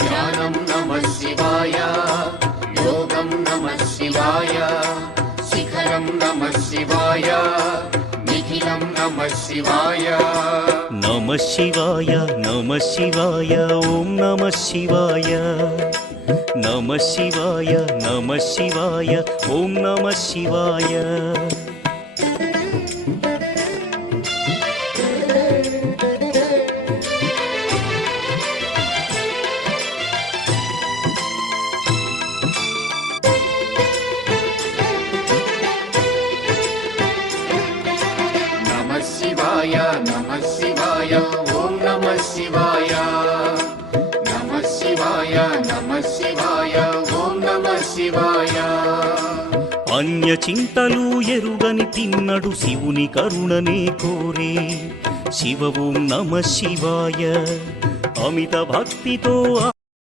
ధ్యానం నమః శివాయ, యోగం నమః శివాయ, శిఖరం నమః శివాయ, నిఖిలం నమః శివాయ. నమః శివాయ నమః శివాయ ఓం నమః శివాయ. నమః శివాయ నమః శివాయ ఓం నమః శివాయ. నమః శివాయ నమః శివాయ ఓం నమః శివాయ. నమః శివాయ నమః శివాయ ఓం నమః శివాయ. అన్య చింతలు ఎరుగని తిన్నడు శివుని కరుణనే కోరే. శివ ఓం నమః శివాయ. అమిత భక్తితో